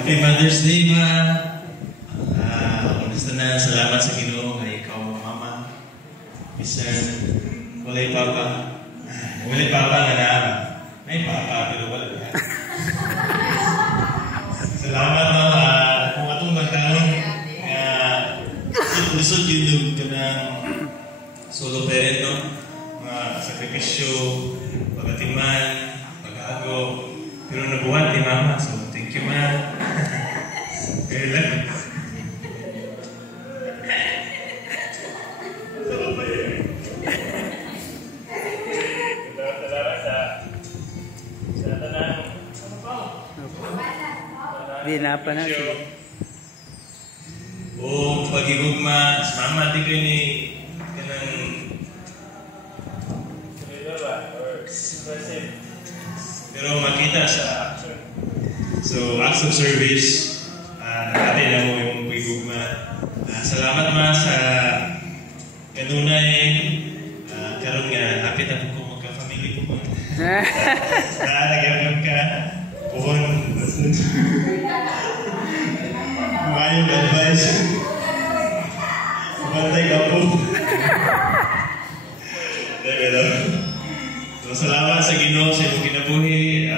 Happy Mother's Day, ma. Basta na, salamat sa Ginoo nga ikaw, mama. Bisan, walay papa. Walay papa nga na. May papa, pero wala na. Salamat, no. Kung atong magkaroon, lisod yun ka ng solo parent, no? Mga sakripisyo, pagatiman, pag-ago. Pero nabuhat ni mama, so thank you, ma. Kaya lang. Dinapa na siya. O pag-igugma, sa mama, di kayo ni kanang pero makita sa so acts of service, nakatay na mo yung pag-igugma. Salamat ma sa kanunay karon nga hapit na po ko magka-family po mo. Nagagam ka puhon. Mayong advice. Bantay ka po. So, salamat sa Ginoo sa imong kinabuhi.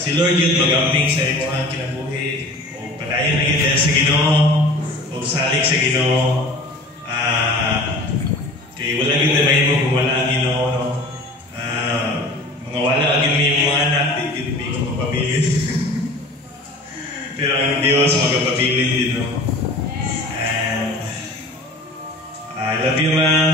Si Lord yun magamping sa imong kinabuhi. O padayon na yun sa Ginoo. O salig sa Ginoo. Kaya wala yun na mahimo kung wala ang Ginoo. No? Mga wala agad may mga anak, hindi ko mapabilit. Pero ang Diyos magpapabilit din. No? And I love you, ma.